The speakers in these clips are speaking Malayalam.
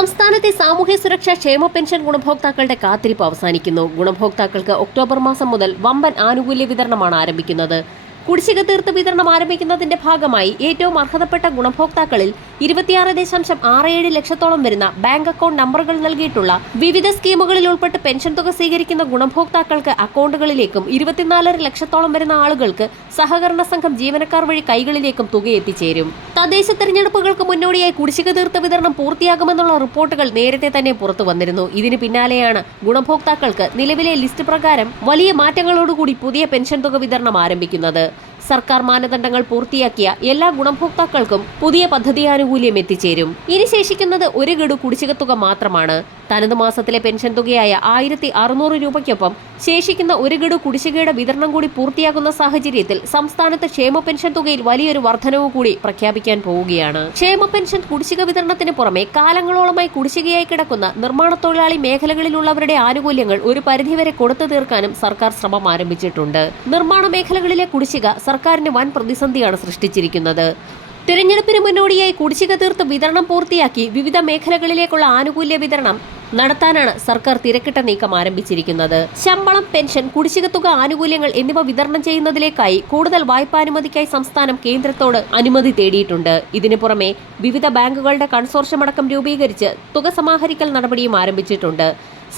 സംസ്ഥാനത്തെ സാമൂഹ്യ സുരക്ഷാ ക്ഷേമ പെൻഷൻ ഗുണഭോക്താക്കളുടെ കാത്തിരിപ്പ് അവസാനിക്കുന്നു. ഗുണഭോക്താക്കൾക്ക് ഒക്ടോബർ മാസം മുതൽ വമ്പൻ ആനുകൂല്യ വിതരണമാണ് ആരംഭിക്കുന്നത്. കുടിശ്ശിക തീർത്ത് വിതരണം ആരംഭിക്കുന്നതിന്റെ ഭാഗമായി ഏറ്റവും അർഹതപ്പെട്ട ഗുണഭോക്താക്കളിൽ ഇരുപത്തിയാറ് ദശാംശം ആറ് ഏഴ് ലക്ഷത്തോളം വരുന്ന ബാങ്ക് അക്കൗണ്ട് നമ്പറുകൾ നൽകിയിട്ടുള്ള വിവിധ സ്കീമുകളിൽ ഉൾപ്പെട്ട് പെൻഷൻ തുക സ്വീകരിക്കുന്ന ഗുണഭോക്താക്കൾക്ക് അക്കൗണ്ടുകളിലേക്കും ഇരുപത്തിനാലര ലക്ഷത്തോളം വരുന്ന ആളുകൾക്ക് സഹകരണ സംഘം ജീവനക്കാർ വഴി കൈകളിലേക്കും തുക എത്തിച്ചേരും. തദ്ദേശ തെരഞ്ഞെടുപ്പുകൾക്ക് മുന്നോടിയായി കുടിശ്ശിക തീർത്ത വിതരണം പൂർത്തിയാകുമെന്നുള്ള റിപ്പോർട്ടുകൾ നേരത്തെ തന്നെ പുറത്തു വന്നിരുന്നു. ഇതിന് പിന്നാലെയാണ് ഗുണഭോക്താക്കൾക്ക് നിലവിലെ ലിസ്റ്റ് പ്രകാരം വലിയ മാറ്റങ്ങളോടുകൂടി പുതിയ പെൻഷൻ തുക വിതരണം ആരംഭിക്കുന്നത്. സർക്കാർ മാനദണ്ഡങ്ങൾ പൂർത്തിയാക്കിയ എല്ലാ ഗുണഭോക്താക്കൾക്കും പുതിയ പദ്ധതി ആനുകൂല്യം എത്തിച്ചേരും. ഇനി ശേഷിക്കുന്നത് ഒരു ഗഡു കുടിശ്ശിക തുക മാത്രമാണ്. തനത് മാസത്തിലെ പെൻഷൻ തുകയായ ആയിരത്തി അറുന്നൂറ് രൂപയ്ക്കൊപ്പം ശേഷിക്കുന്ന ഒരു ഗഡു കുടിശ്ശികയുടെ വിതരണം കൂടി പൂർത്തിയാകുന്ന സാഹചര്യത്തിൽ സംസ്ഥാനത്ത് ക്ഷേമ പെൻഷൻ തുകയിൽ വലിയൊരു വർധനവ് കൂടി പ്രഖ്യാപിക്കാൻ പോവുകയാണ്. ക്ഷേമ പെൻഷൻ കുടിശ്ശിക വിതരണത്തിന് പുറമെ കാലങ്ങളോളമായി കുടിശ്ശികയായി കിടക്കുന്ന നിർമ്മാണ തൊഴിലാളി മേഖലകളിലുള്ളവരുടെ ആനുകൂല്യങ്ങൾ ഒരു പരിധിവരെ കൊടുത്തു തീർക്കാനും സർക്കാർ ശ്രമം ആരംഭിച്ചിട്ടുണ്ട്. നിർമ്മാണ മേഖലകളിലെ കുടിശ്ശിക സർക്കാരിന് വൻ പ്രതിസന്ധിയാണ് സൃഷ്ടിച്ചിരിക്കുന്നത്. തിരഞ്ഞെടുപ്പിന് മുന്നോടിയായി കുടിശ്ശിക തീർത്ത് വിതരണം പൂർത്തിയാക്കി വിവിധ മേഖലകളിലേക്കുള്ള ആനുകൂല്യ വിതരണം നടത്താനാണ് സർക്കാർ തിരക്കിട്ട നീക്കം ആരംഭിച്ചിരിക്കുന്നത്. ശമ്പളം പെൻഷൻ കുടിശ്ശിക തുക ആനുകൂല്യങ്ങൾ എന്നിവ വിതരണം ചെയ്യുന്നതിലേക്കായി കൂടുതൽ വായ്പാനുമതിക്കായി സംസ്ഥാനം കേന്ദ്രത്തോട് അനുമതി തേടിയിട്ടുണ്ട്. ഇതിനു പുറമെ വിവിധ ബാങ്കുകളുടെ കൺസോർഷ്യം അടക്കം രൂപീകരിച്ച് തുക സമാഹരിക്കൽ നടപടിയും ആരംഭിച്ചിട്ടുണ്ട്.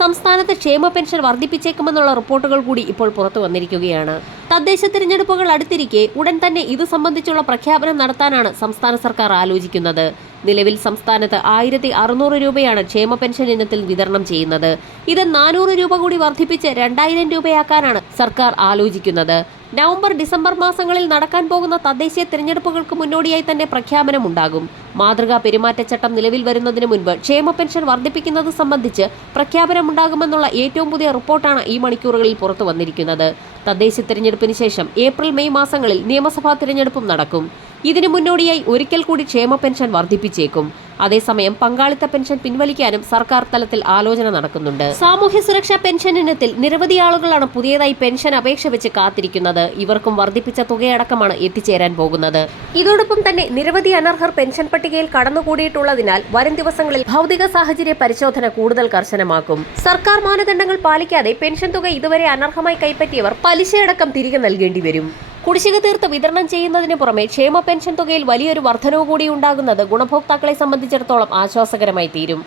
സംസ്ഥാനത്ത് ക്ഷേമ പെൻഷൻ വർദ്ധിപ്പിച്ചേക്കുമെന്നുള്ള റിപ്പോർട്ടുകൾ കൂടി ഇപ്പോൾ പുറത്തു വന്നിരിക്കുകയാണ്. തദ്ദേശ തിരഞ്ഞെടുപ്പുകൾ അടുത്തിരിക്കെ ഉടൻ തന്നെ ഇത് സംബന്ധിച്ചുള്ള പ്രഖ്യാപനം നടത്താനാണ് സംസ്ഥാന സർക്കാർ ആലോചിക്കുന്നത്. നിലവിൽ സംസ്ഥാനത്ത് ആയിരത്തി അറുന്നൂറ് രൂപയാണ് ക്ഷേമ പെൻഷൻ ഇനത്തിൽ വിതരണം ചെയ്യുന്നത്. ഇത് നാനൂറ് രൂപ കൂടി വർദ്ധിപ്പിച്ച് രണ്ടായിരം രൂപയാക്കാനാണ് സർക്കാർ ആലോചിക്കുന്നത്. നവംബർ ഡിസംബർ മാസങ്ങളിൽ നടക്കാൻ പോകുന്ന തദ്ദേശീയ തിരഞ്ഞെടുപ്പുകൾക്ക് മുന്നോടിയായി തന്നെ പ്രഖ്യാപനമുണ്ടാകും. മാതൃകാ പെരുമാറ്റച്ചട്ടം നിലവിൽ വരുന്നതിന് മുൻപ് ക്ഷേമ പെൻഷൻ വർദ്ധിപ്പിക്കുന്നത് സംബന്ധിച്ച് പ്രഖ്യാപനമുണ്ടാകുമെന്നുള്ള ഏറ്റവും പുതിയ റിപ്പോർട്ടാണ് ഈ മണിക്കൂറുകളിൽ പുറത്തു വന്നിരിക്കുന്നത്. തദ്ദേശ തിരഞ്ഞെടുപ്പിന് ശേഷം ഏപ്രിൽ മെയ് മാസങ്ങളിൽ നിയമസഭാ തിരഞ്ഞെടുപ്പും നടക്കും. ഇതിനു മുന്നോടിയായി ഒരിക്കൽ കൂടി ക്ഷേമ പെൻഷൻ വർദ്ധിപ്പിച്ചേക്കും. അതേസമയം പങ്കാളിത്ത പെൻഷൻ പിൻവലിക്കാനും സർക്കാർ തലത്തിൽ ആലോചന നടക്കുന്നുണ്ട്. സാമൂഹ്യ സുരക്ഷാ പെൻഷൻ ഇനത്തിൽ നിരവധി ആളുകളാണ് പുതിയതായി പെൻഷൻ അപേക്ഷ വെച്ച് കാത്തിരിക്കുന്നത്. ഇവർക്കും വർദ്ധിപ്പിച്ച തുകയടക്കമാണ് എത്തിച്ചേരാൻ പോകുന്നത്. ഇതോടൊപ്പം തന്നെ നിരവധി അനർഹർ പെൻഷൻ പട്ടികയിൽ കടന്നുകൂടിയിട്ടുള്ളതിനാൽ വരും ദിവസങ്ങളിൽ ഭൗതിക സാഹചര്യ പരിശോധന കൂടുതൽ കർശനമാക്കും. സർക്കാർ മാനദണ്ഡങ്ങൾ പാലിക്കാതെ പെൻഷൻ തുക ഇതുവരെ അനർഹമായി കൈപ്പറ്റിയവർ പലിശയടക്കം തിരികെ നൽകേണ്ടി വരും. കുടിശ്ശിക തീർത്ത് വിതരണം ചെയ്യുന്നതിന് പുറമെ ക്ഷേമ പെൻഷൻ തുകയിൽ വലിയൊരു വർധനവ് കൂടി ഉണ്ടാകുന്നത് ഗുണഭോക്താക്കളെ സംബന്ധിച്ചിടത്തോളം ആശ്വാസകരമായി തീരും.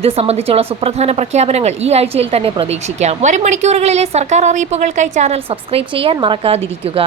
ഇത് സംബന്ധിച്ചുള്ള സുപ്രധാന പ്രഖ്യാപനങ്ങൾ ഈ ആഴ്ചയിൽ തന്നെ പ്രതീക്ഷിക്കാം. വരും മണിക്കൂറുകളിലെ സർക്കാർ അറിയിപ്പുകൾക്കായി ചാനൽ സബ്സ്ക്രൈബ് ചെയ്യാൻ മറക്കാതിരിക്കുക.